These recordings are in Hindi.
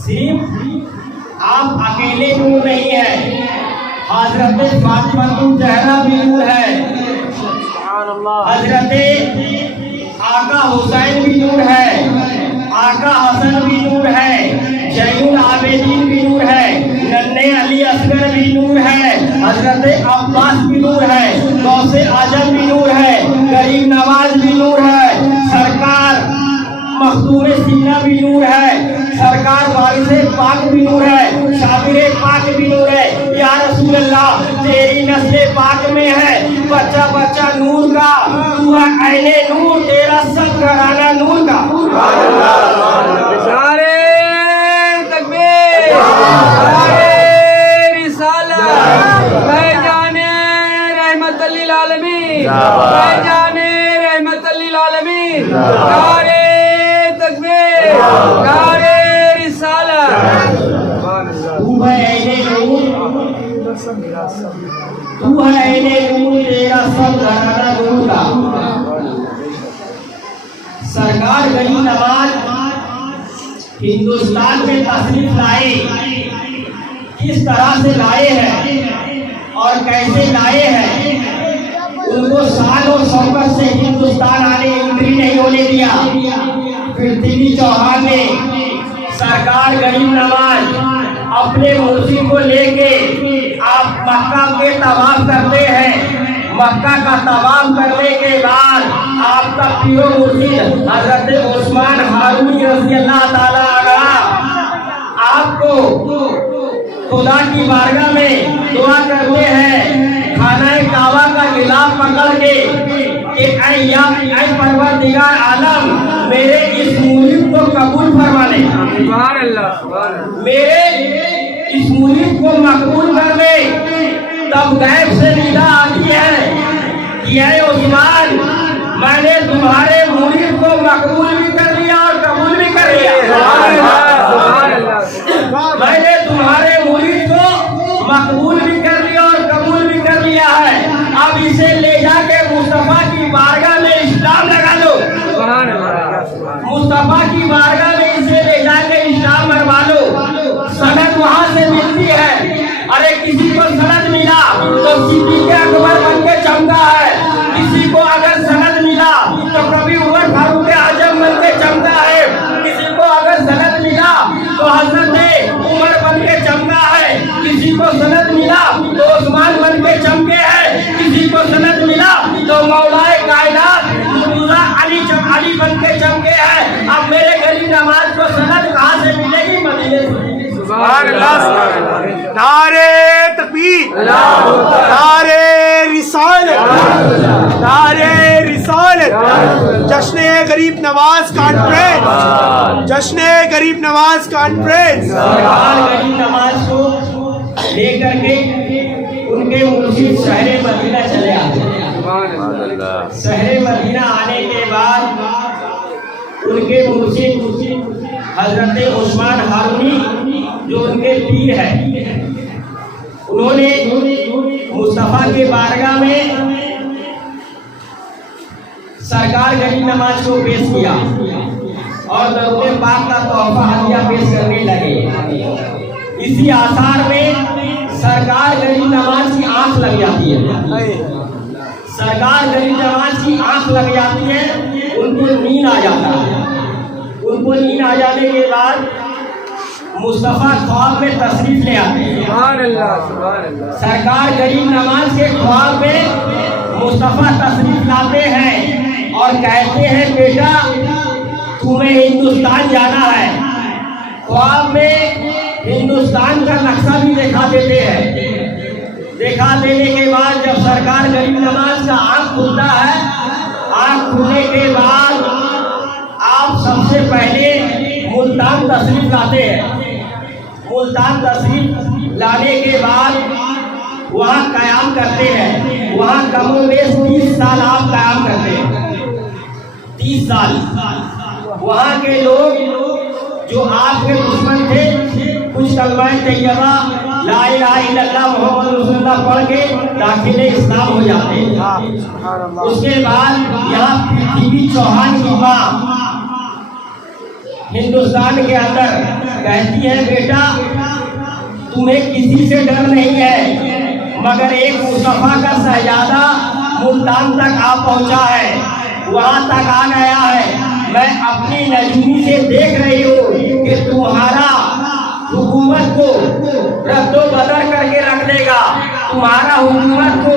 सिर्फ आप अकेले नूर नहीं है, हजरत फातिमा ज़हरा भी नूर है, हजरत आका हुसैन भी नूर है, आका हसन भी नूर है, जैनुल आबिदीन भी नूर है, नन्हे अली असगर भी नूर है, हजरत अब्बास भी नूर है, गौसे आजम भी नूर है, गरीब नवाज भी नूर है, सरकार मखदूम सीना भी नूर है, सरकार वारिस पाक भी नूर है, शाबिर पाक भी नूर है। या रसूल अल्लाह तेरी नस्ल पाक में है बच्चा बच्चा नूर का, तू है ऐने नूर, तेरा सब घराना नूर का। नारे तकबीर, नारे रिसालत, भाईजाने रहमतुल लिल आलमीन, भाईजाने रहमतुल लिल आलमीन, नारे तकबीर, नारे रिसालत। तू है ऐने नूर, तू है ऐने नूर, तेरा सब घराना नूर का। सरकार गरीब नवाज हिंदुस्तान में तशरीफ लाए, किस तरह से लाए हैं और कैसे लाए हैं, उनको शान और शौकत से हिंदुस्तान आने एंट्री नहीं होने दिया। पृथ्वी चौहान ने सरकार गरीब नवाज अपने मुर्शिद को लेके आप मक्का के तवाफ करते हैं। मक्का का तवाफ करने के बाद आपका प्रिय मुर्शिद हजरत उस्मान हारूनी रज़ी अल्लाह ताला अन्हु आपको खुदा की बारगाह में दुआ करते हैं, खाना काबा का गिलाफ पकड़ के कि ऐ परवरदिगार आलम मेरे इस मुरीद को कबूल फरमा ले, सुभान अल्लाह, मेरे इस मुरीद को मकबूल कर ले। तब गैब से निदा आती है कि ऐ उस्मान मैंने तुम्हारे मुरीद को मकबूल भी कर लिया और कबूल भी कर लिया। मैंने तुम्हारे मुरीद को मकबूल भी कर लिया और कबूल भी कर लिया है। अब इसे ले जाके मुस्तफा की बारगाह में इस्लाम लगा लो, मुस्तफा की बारगाह में इसे ले जाके इस्लाम मरवा लो। सनद वहाँ से मिलती है। अरे किसी को सनद मिला तो सिद्दीक़ अकबर बन के चमका है, किसी को अगर सनद मिला तो कभी उमर फारूक आजम बन के चमका है, किसी को अगर सनद मिला तो हजरत उमर बन के चमका है, किसी को सनद मिला तो उस्मान बन के चमके हैं, किसी को सनद मिला तो मौलाए कायनात अली बन के चमके हैं। अब मेरे गरीब नवाज को सनद कहाँ से मिलेगी? मदीने से। सुभान अल्लाह, नारे तकबीर, नारे रिसालत, नारे रिसालत। जश्न गरीब नवाज कॉन्फ्रेंस, जश्न गरीब नवाज कॉन्फ्रेंस। गरीब नवाज को लेकर के उनके मुर्शिद शहरे मदीना चले आते हैं। शहरे मदीना आने के बाद उनके मुर्शिद हजरत उस्मान हारूनी जो उनके पीर है, उन्होंने मुस्तफा के बारगाह में सरकार गरीब नवाज को पेश किया और दरूद पाक का तोहफा हदिया पेश करने लगे। इसी आसार में सरकार गरीब नवाज की आंख लग जाती है, सरकार गरीब नवाज की आंख लग जाती है, उनको नींद आ जाता है। उनको नींद आ जाने के बाद मुस्तफा ख्वाब में तशरीफ ले आते हैं। सुभान अल्लाह, सुभान अल्लाह। सरकार गरीब नवाज के ख्वाब में मुस्तफा तशरीफ लाते हैं और कहते हैं बेटा तुम्हें हिंदुस्तान जाना है। ख्वाब में हिंदुस्तान का नक्शा भी दिखा देते हैं। दिखा देने के बाद जब सरकार गरीब नवाज का आँख खुलता है, आँख खुलने के बाद आप सबसे पहले मुल्तान तशरीफ लाते हैं। मुल्तान तशरीफ लाने के बाद वहाँ क़याम करते हैं। वहाँ कमोबेश 30 साल आप क़याम करते हैं। 30 साल वहाँ के लोग जो आपके दुश्मन थे, कुछ कलमाए तैयबा ला इलाहा इल्लल्लाह मुहम्मद रसूलुल्लाह पढ़ के दाखिले इस्लाम हो जाते हैं। उसके बाद यहाँ पृथ्वी चौहान की माँ हिंदुस्तान के अंदर कहती है बेटा तुम्हें किसी से डर नहीं है, मगर एक मुस्तफा का शहजादा मुल्तान तक आ पहुंचा है, वहां तक आ गया है। मैं अपनी नजूमी से देख रही हूँ कि तुम्हारा हुकूमत को रद्दो बदल करके रख देगा, तुम्हारा हुकूमत को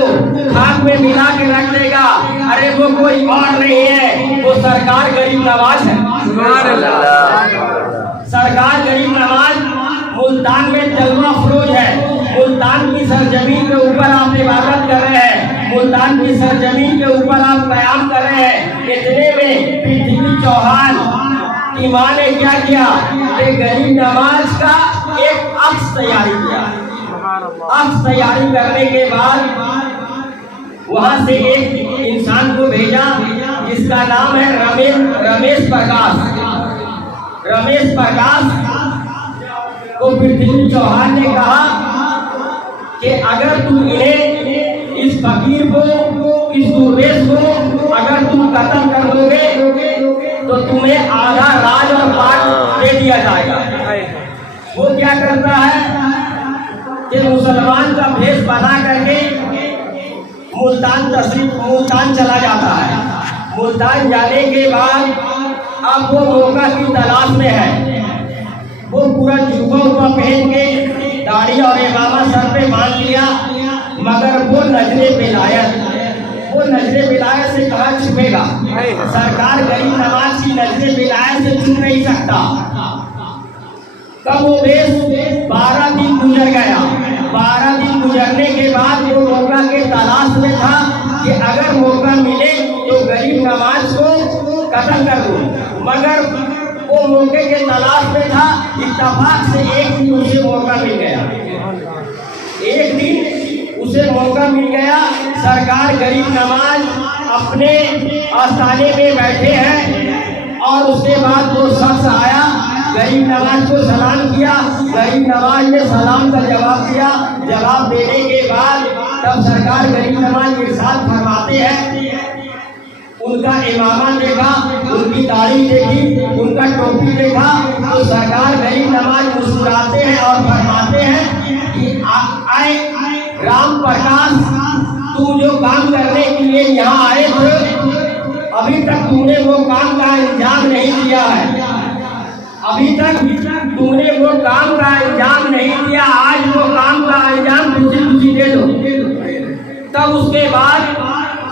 खाक में मिला के रख देगा। अरे वो कोई और नहीं है, वो सरकार गरीब नवाज है। सरकार गरीब नवाज मुल्तान में जलवा फरोज है। मुल्तान की सरजमीन के ऊपर आप इबादत कर रहे हैं, मुल्तान की सरजमीन के ऊपर आप कयाम कर रहे हैं। इतने में पृथ्वी चौहान की माँ ने क्या किया कि गरीब नवाज का एक अक्स तैयारी किया। अक्स तैयारी करने के बाद वहां से एक इंसान को भेजा जिसका नाम है रमेश प्रकाश। रमेश प्रकाश को पृथ्वी चौहान ने कहा कि अगर तुम इन्हें, इस फकीर को, इस दुर्वेश को अगर तुम कत्ल कर दोगे तो तुम्हें आधा राज और पाट दे दिया जाएगा। वो क्या करता है कि मुसलमान का भेष बना करके मुल्तान चला जाता है। मुल्तान जाने के बाद अब वो मौका की तलाश में है। वो पूरा जुब्बा पहन के दाढ़ी और इमामा सर पे बांध लिया, मगर वो नजरे विलायत से कहाँ छुपेगा। सरकार गरीब नवाज की नजरे विलायत से छुप नहीं सकता। तब वो भेष 12 दिन गुजर गया। 12 दिन गुजरने के बाद वो मौका के तलाश में था कि अगर मौका मिले तो गरीब नवाज को कत्ल कर दूं, मगर वो मौके के तलाश में था। इत्तेफाक से एक दिन उसे मौका मिल गया। एक दिन उसे मौका मिल गया। सरकार गरीब नवाज अपने आस्थाने में बैठे हैं और उसके बाद वो शख्स आया, गरीब नवाज को सलाम किया। गरीब नवाज ने सलाम का जवाब दिया। जवाब देने के बाद तब सरकार गरीब नवाज इरशाद फरमाते हैं, उनका इमामा देखा, उनकी दाढ़ी देखी, उनका टोपी देखा तो सरकार गरीब नवाज मुस्कुराते हैं और फरमाते हैं कि आए राम प्रकाश, तू जो काम करने के लिए यहाँ आए थे अभी तक तुमने वो काम का इंतजाम नहीं किया है। अभी तक तुमने वो काम का इंतजाम नहीं किया, आज वो काम का इंतजाम तुझे दे दो। तब उसके बाद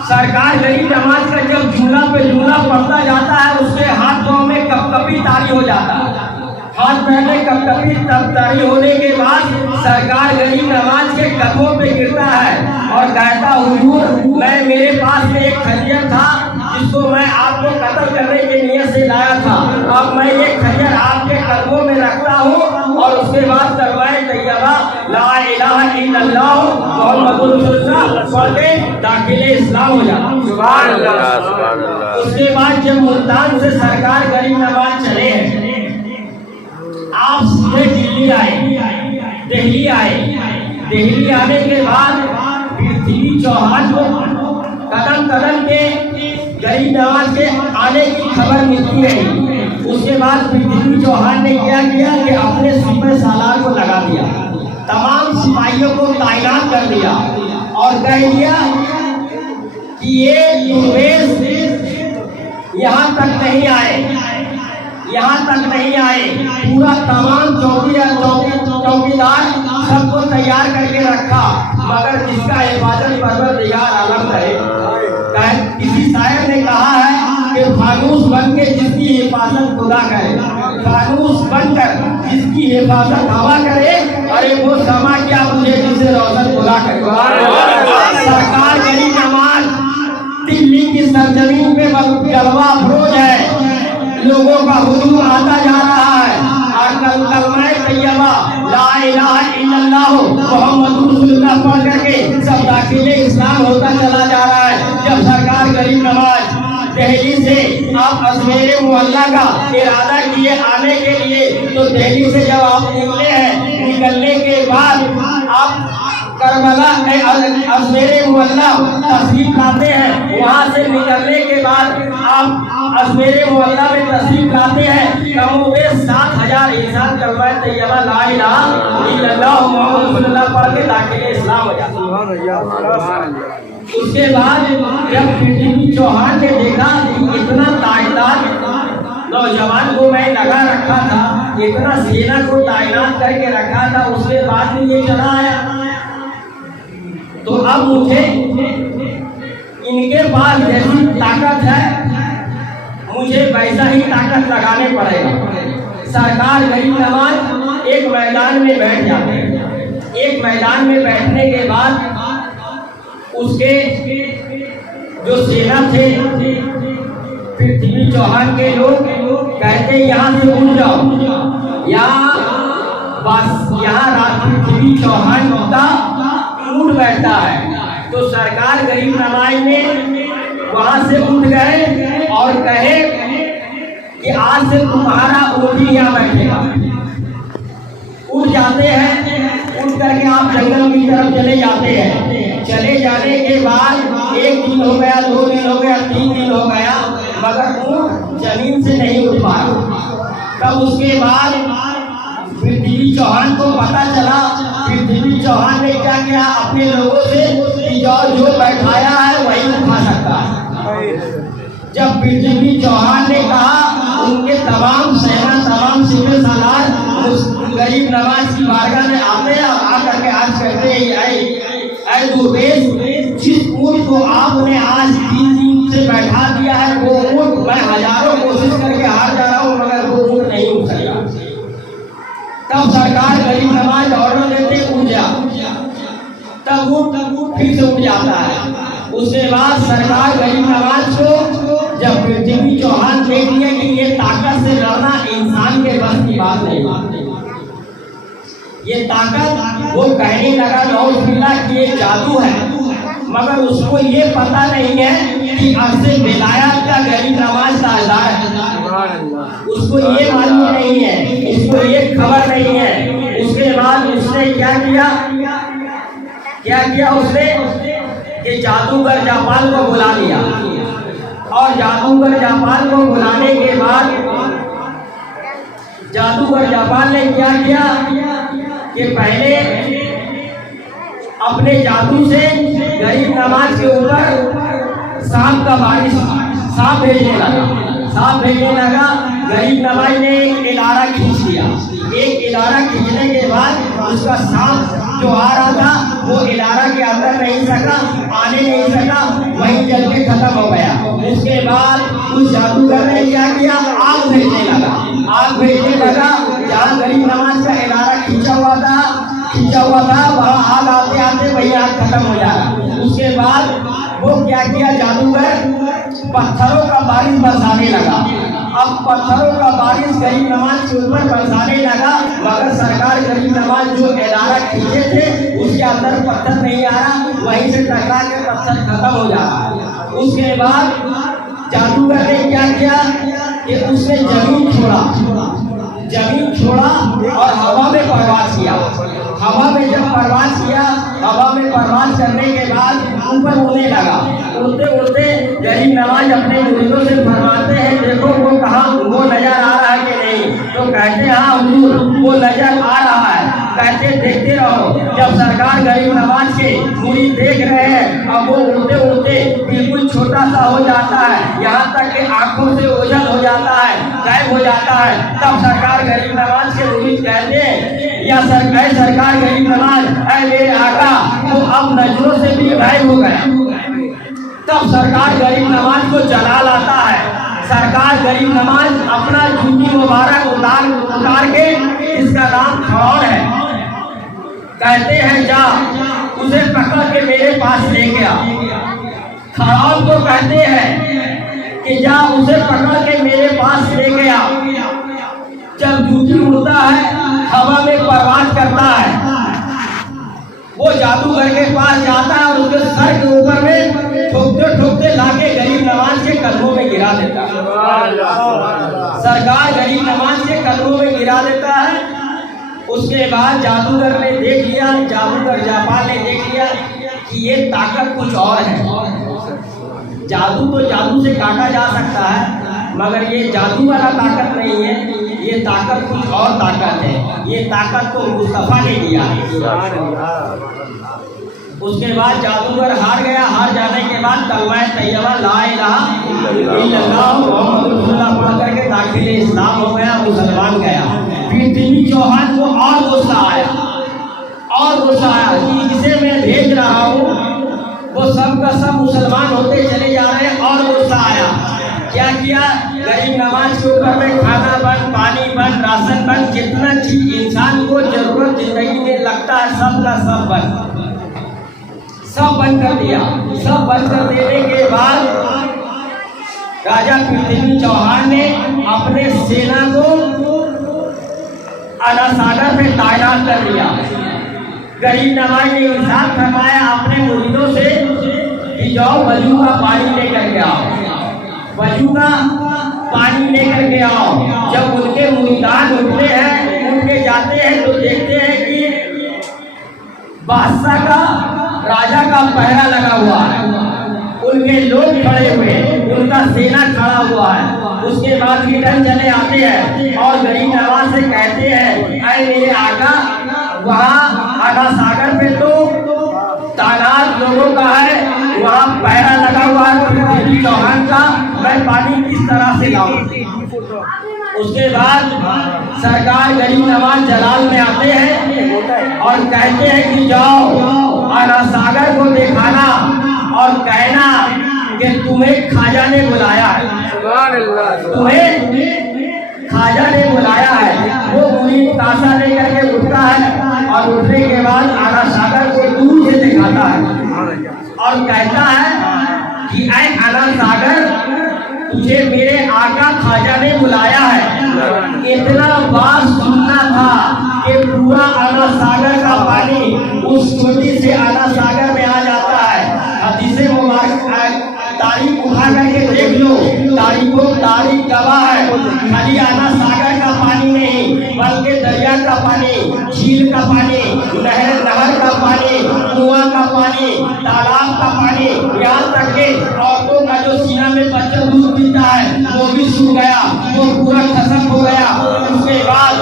सरकार गरीब नवाज का जब जूना पे जूना पड़ता जाता है, उसके हाथ पाँव में कपकपी तारी हो जाता है। हाथ पैर में कपकपी तारी होने के बाद सरकार गरीब नवाज के कदमों पे गिरता है और कहता, हुजूर, मैं मेरे पास में एक खंजर था जिसको मैं आपको कत्ल करने के नियत से लाया था। अब मैं ये खंजर आपके कदमों में रखता हूँ और उसके बाद कलमाए तैयबा ला इलाहा इल्लल्लाह मुहम्मदुर रसूलुल्लाह पढ़ के दाखिले इस्लाम हो जाता। सुभान अल्लाह। उसके बाद जब मुल्तान से सरकार गरीब नवाज चले हैं, आप सीधे दिल्ली आए। दिल्ली आने के बाद पृथ्वी चौहान को कदम के गरीब नवाज के आने की खबर मिलती है। उसके बाद पृथ्वी चौहान ने क्या किया कि अपने सिपह सालार को लगा दिया, तमाम सिपाहियों को तैनात कर दिया और कह दिया कि ये दुर्वेश यहाँ तक नहीं आए। पूरा तमाम चौकीदार सबको तैयार करके रखा, मगर जिसका हिफाजत परवरदिगार आलम है। किसी शायर ने कहा है कि फानूस बन के जिसकी हिफाजत खुदा करे, फानूस बनकर जिसकी हिफाजत हवा करे, अरे वो समा क्या मुझे जिसे रोशन खुदा करे। सरकार गरीब नवाज दिल्ली की सरजमीन पे जलवा अफरोज है, लोगों का हुजूम आता जा रहा है और कलमाए तैयबा ला इलाहा इल्लल्लाह मुहम्मदुर रसूलुल्लाह पढ़ करके सब दाखिले इस्लाम होता चला जा रहा है। जब सरकार गरीब नवाज दिल्ली से आप अजमेर मोहल्ला का इरादा किए आने के लिए, तो दिल्ली से जब आप निकले हैं, निकलने के बाद आप करबला अजमेर मोहल्ला तशरीफ लाते हैं। वहाँ से निकलने के बाद आप अजमेर मोहल्ला में तशरीफ लाते हैं। कमोबेश 7,000 इंसान कलमा तैयबा ला इलाहा इल्लल्लाह मुहम्मद रसूलुल्लाह पढ़ के दाखिल इस्लाम हो जाता है। उसके बाद जब पृथ्वी चौहान ने देखा इतना ताइदाद नौजवान को मैं लगा रखा था, इतना सेना को तैनात करके रखा था, उसके बाद भी ये चला आया, तो अब मुझे इनके पास जैसी ताकत है मुझे वैसा ही ताकत लगाने पड़ेगा। सरकार गरीब नवाज एक मैदान में बैठ जाते हैं। एक मैदान में बैठने के बाद उसके जो सेना थे पृथ्वी चौहान के लोग कहते यहाँ से उठ जाओ, यहाँ पृथ्वी चौहान का उठ बैठता है। तो सरकार गरीब नवाज ने वहां से उठ गए और कहे कि आज से तुम्हारा ऊँटी यहाँ बैठेगा। उठ जाते हैं, उठ करके आप जंगल की तरफ चले जाते हैं। चले जाने के बाद 1 दिन हो गया, 2 दिन हो गया, 3 दिन हो गया, मगर ऊँट जमीन से नहीं उठ पाया। तब उसके बाद पृथ्वी चौहान को पता चला। पृथ्वी चौहान ने क्या किया, अपने लोगों से जो बैठाया है वही उठा सकता है। जब पृथ्वी चौहान ने कहा, उनके तमाम सेना तमाम सिविल सालार उस गरीब नवाज की बारगाह में आते हैं और आकर के आज कहते हैं दुर्वेश, जिस ऊँट को आपने आज 3 दिन से बैठा दिया है वो ऊँट मैं हजारों कोशिश करके हार जा रहा हूँ मगर वो ऊँट नहीं उठ सका। तब सरकार गरीब नवाज ऑर्डर देते उठ जा, तब वो फिर से उठ जाता है। उसके बाद सरकार गरीब नवाज को जब पृथ्वी चौहान देख लिया कि ये ताकत से लड़ना इंसान के बस की बात नहीं, ये ताकत, वो कहने लगा नौजुबिल्लाह कि ये जादू है, मगर उसको ये पता नहीं है कि अर्से विलायत का गरीब नवाज ताजदार है। उसको ये मालूम नहीं है, उसको ये खबर नहीं है। उसके बाद उसने क्या किया उसने कि जादूगर जापान को बुला लिया और जादूगर जापान को बुलाने के बाद जादूगर जापान ने क्या किया कि पहले अपने जादू से गरीब नवाज के ऊपर सांप का बारिश सांप भेजने लगा। गरीब नवाज ने एक इलारा खींच लिया। एक इलारा खींचने के बाद उसका सांप जो आ रहा था वो इलारा के अंदर नहीं सका, आने नहीं सका, वहीं जल के खत्म हो गया। उसके बाद उस जादूगर ने क्या किया, आग भेजने लगा। जहाँ गरीब नवाज का इलारा खींचा हुआ था वहाँ आग आते आते वही आग खत्म हो जाएगा। उसके बाद वो क्या किया, जादूगर पत्थरों का बारिश बरसाने लगा। अब पत्थरों का बारिश गरीब नवाज के ऊपर बरसाने लगा, मगर सरकार गरीब नवाज जो इलारा खींचे थे उसके अंदर पत्थर नहीं आ रहा, वहीं से टकरा के पत्थर खत्म हो जा रहा। उसके बाद जादूगर ने क्या किया कि उसने जमीन छोड़ा और हवा में परवास किया। हवा में जब परवास किया, हवा में परवास करने के बाद ऊपर उड़ने लगा। उड़ते गरीब नवाज अपने मुरीदों से फरमाते हैं, देखो वो कहाँ, वो नजर आ रहा है कि नहीं? तो कहते हैं हाँ हुजूर वो नजर आ रहा है। कहते देखते रहो। जब सरकार गरीब नवाज के मुरीद देख रहे हैं, अब वो उड़ते बिल्कुल छोटा सा हो जाता है, यहाँ तक कि आंखों से ओझल हो जाता है, गायब हो जाता है। तब सरकार गरीब नवाज के मुरीद कहते हैं या सरकार गरीब नवाज, ऐ मेरे आका, वो अब नजरों से भी गायब हो गया। तब सरकार गरीब नवाज को जलाल आता है। सरकार गरीब नवाज अपना जूती मुबारक उतार के, इसका नाम खड़ौन है, कहते हैं जा उसे पकड़ के मेरे पास ले गया। खड़ौन को कहते हैं कि जा उसे पकड़ के मेरे पास ले गया। जब जूती उड़ता है, हवा में परवास करता है, वो जादूगर के पास जाता है और उसके सर के ऊपर में ठोकते लाके गरीब नवाज के कदमों में गिरा देता है। सरकार गरीब नवाज के कदमों में गिरा देता है। उसके बाद जादूगर ने देख लिया, जादूगर जापान ने देख लिया कि ये ताकत कुछ और है। जादू तो जादू से काटा जा सकता है, मगर ये जादू वाला ताकत नहीं है, ये ताकत कुछ और ताकत है। ये ताकत को मुस्तफा ने दिया। उसके बाद जादूगर हार गया। हार जाने के बाद कलमा तैयबा ला इलाहा इल्लल्लाह मुहम्मदुर रसूलुल्लाह पढ़ करके दाखिल इस्लाम हो गया, मुसलमान गया। पृथ्वी चौहान को और गुस्सा आया कि जिसे मैं भेज रहा हूँ वो सब का सब मुसलमान होते चले जा रहे हैं। और गुस्सा आया, क्या किया? गरीब नवाज के ऊपर में खाना बंद, पानी बंद, राशन बंद, जितना चीज इंसान को जरूरत जिंदगी में लगता है सब का सब बंद, सब बंद कर दिया। सब बंद कर देने के बाद राजा पृथ्वी चौहान ने अपने सेना को अना सागर में तैनात कर दिया। गरीब नवाज ने इंसान फरमाया अपने मुरीदों से कि जाओ वजू का पानी लेकर के आओ, वजू का पानी लेकर के आओ। जब उनके मुरीदान उठते हैं, उठ के जाते हैं तो देखते हैं कि बादशाह का, राजा का पहरा लगा हुआ है, उनके लोग खड़े हुए, उनका सेना खड़ा हुआ है। उसके बाद रिटर्न चले आते हैं और गरीब नवाज से कहते हैं, अरे मेरे आका, वहाँ आना सागर पे तो तादाद लोगों का है, वहाँ पहरा लगा हुआ है पृथ्वी चौहान का, मैं पानी किस तरह से लाऊं? उसके बाद सरकार गरीब नवाज जलाल में आते हैं और कहते हैं कि जाओ आना सागर को दिखाना और कहना कि तुम्हें खाजा ने बुलाया है, तुम्हें खाजा ने बुलाया है। वो मुरीद कासा लेकर के उठता है और उठने के बाद आना सागर को दूर से दिखाता है और कहता है कि ऐ आना सागर, तुझे मेरे आका खाजा ने बुलाया है। इतना बात सुनना था कि पूरा आना सागर का पानी उस चोटी से आना सागर में आ जाता है। हदीसे मुबारक तारीख उठा करके देख लो, तारीख गवाह है। खाली आना सागर का पानी नहीं, बल्कि दरिया का पानी, झील का पानी, नहर का पानी, कुआं का पानी, तालाब का पानी, यहाँ तक के औरतों का जो सीना में बच्चा दूध पीता है वो भी सूख गया, वो पूरा खत्म हो गया। उसके बाद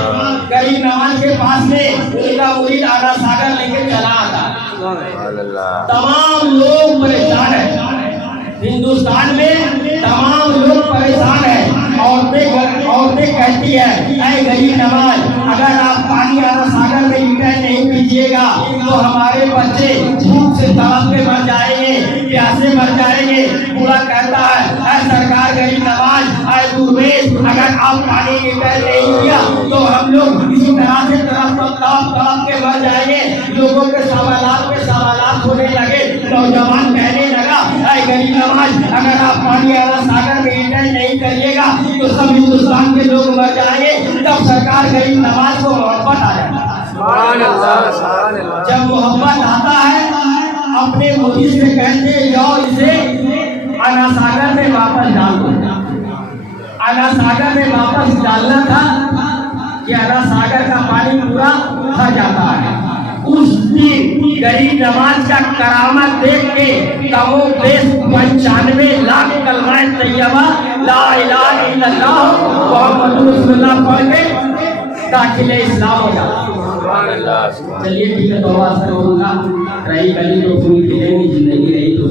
गरीब नवाज के पास में उनका मुरीद आना सागर लेके चला आता। तमाम लोग परेशान है, हिंदुस्तान में तमाम लोग परेशान है। औरतें कहती है, ऐ गरीब नवाज, अगर आप पानी आना सागर में रिटर्न नहीं कीजिएगा तो हमारे बच्चे भूख से तड़प के मर जाएंगे, प्यासे मर जाएंगे। पूरा कहता है, ऐ सरकार गरीब नवाज, ऐ दुर्वेश, अगर आप पानी रिटर्न नहीं किया तो हम लोग इसी तरह से तड़प के मर जाएंगे। लोगों के सवालात होने लगे। नौजवान कहने लगा, ऐ गरीब नवाज, अगर आप पानी आना सागर में रिटर्न नहीं करिएगा तो सब हिंदुस्तान के लोग मर जाएंगे। तब सरकार गरीब नवाज को मोहब्बत आ जाता है। जब मोहब्बत आता है अपने मुरीद से कहते जाओ इसे आना सागर में वापस डाल दो। आना सागर में वापस डालना था कि आना सागर का पानी पूरा भर जाता है। उस दिन गरीब नवाज का करामत देख के कमो बेश 95 लाख कलमा तैयबा ला इलाहा इल्लल्लाह मुहम्मदुर रसूलुल्लाह पढ़ के दाखिल इस्लाम हो जाता। चलिए ठीक है, तो रही गली तो पूरी जिंदगी रही तो